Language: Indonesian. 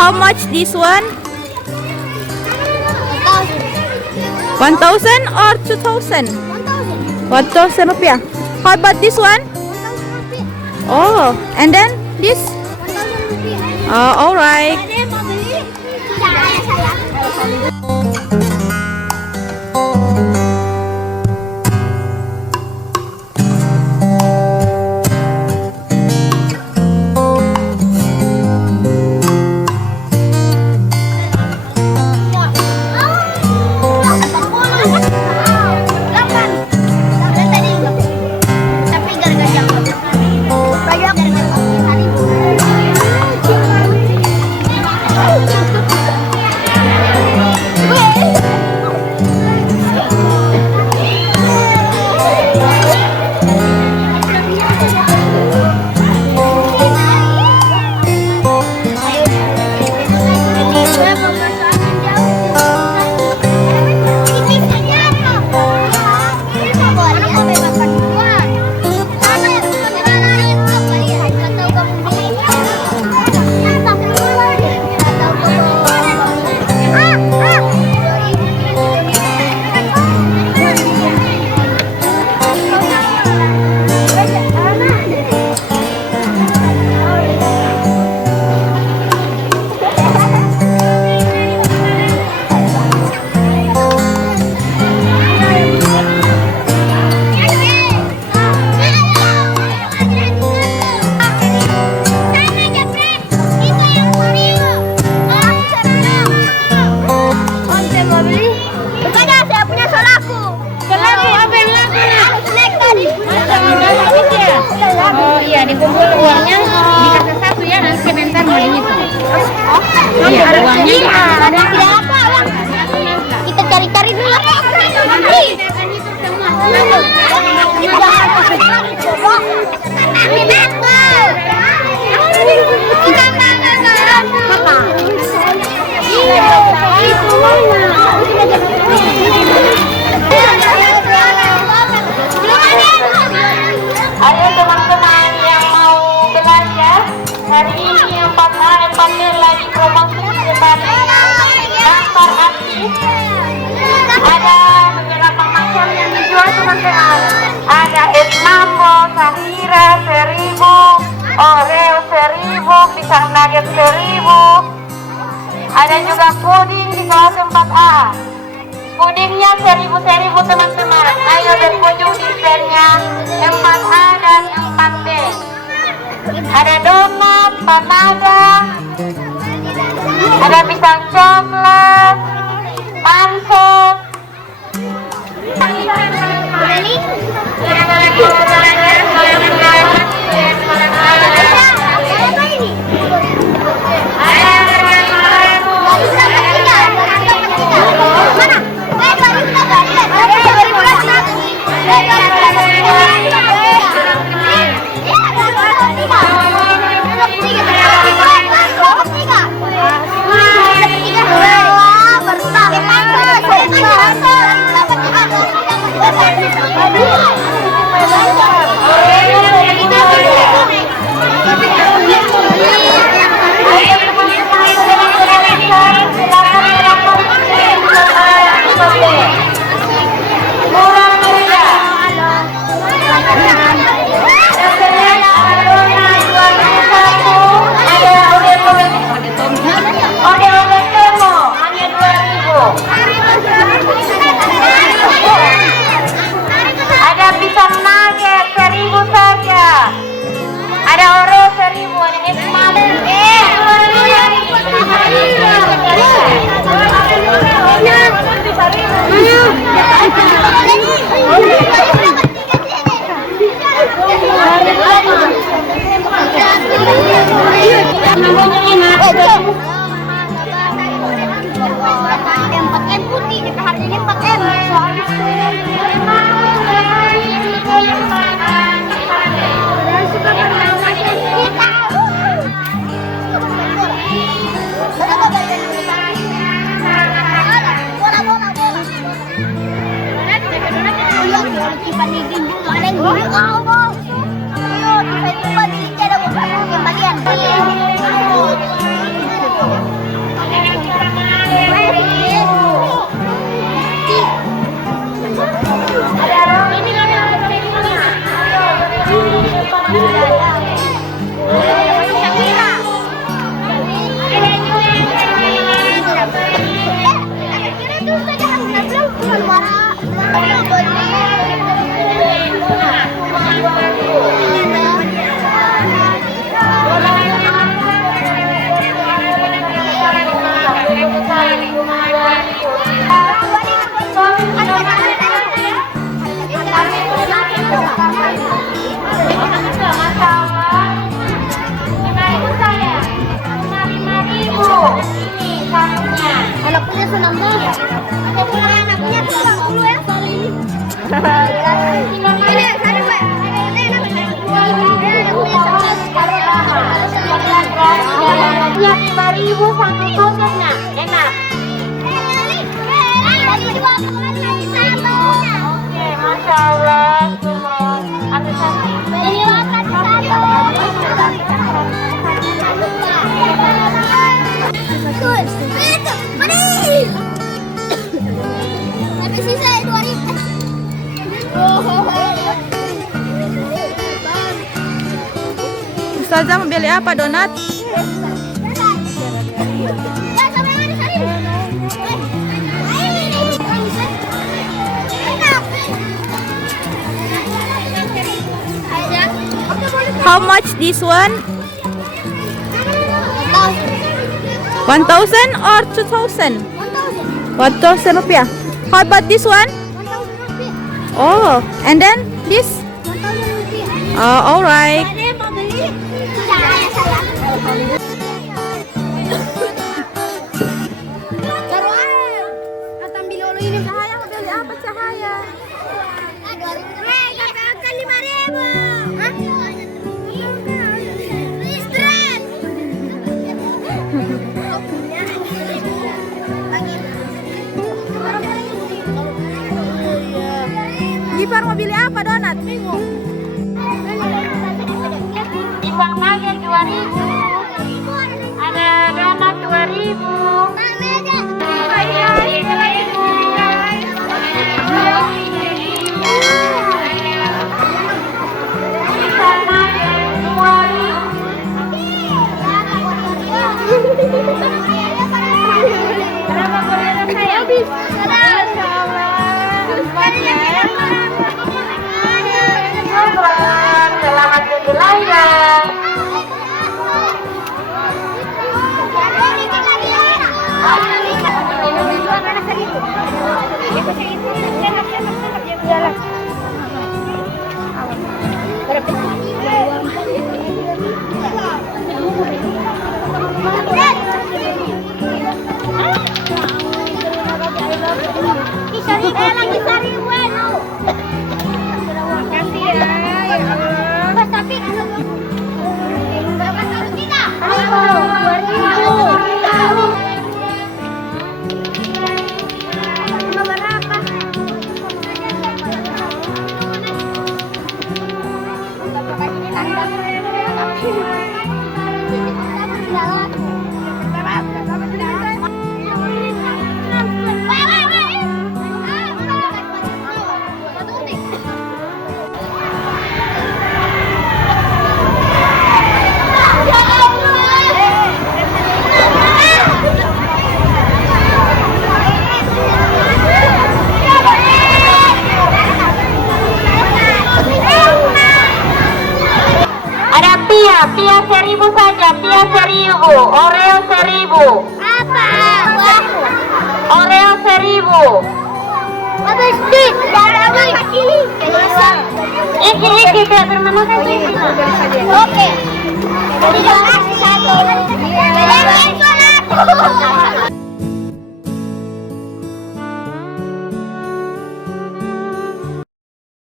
how much this one? 1,000 or 2,000? 1,000 rupiah. How about this one? Oh, and then this? Oh, alright. Dikumpul uangnya dikasih satu ya, nanti sebentar mau dihitung. Iya, uangnya ada berapa? Kita cari-cari dulu. Nanti ayo teman-teman yang mau belanja hari ini 4A 4B lagi promosi kembali daftar aktif. Ada beberapa macam yang dijual teman-teman. Ada es mambo, sahira 1.000, oreo 1.000, pisang nugget 1.000. Ada juga puding di kelas 4A. Pudingnya 1.000 teman-teman. Ayo berkunjung di standnya 4A dan 4B. Ada donat, panada, ada pisang coklat, pansot. Ada pisang nugget 1.000 saja. Ada oreo 1.000, ada es mambo. M putih, kita harganya 4M. Kembalian. Masya Allah. 5.000 saya. 5.000. Ini satunya. Anak punya senang banget. Ada pula anak punya 20 ya. Ini ada gue. Yang 5.000 satu tosernya. Enak. Oke, Masya Allah. Ada satu. Habis sisa 2.000. Ustazah mau beli apa, donat? How much this one? 1,000 or 2,000? 1,000 rupiah. How about this one? Oh, and then this? Oh, alright. Gipar mau beli apa, donat? Bingung. Pisang nugget 2.000. Ada donat 2.000. Pisang nugget 2.000. Berapa gorengan saya? Habis. Selamat berbelanja. Pia 1.000 saja, Pia 1.000, Oreo 1.000. Apa? Oreo 1.000. Habis dit. Iki tidak bermana saja. Oke. Terima kasih satu.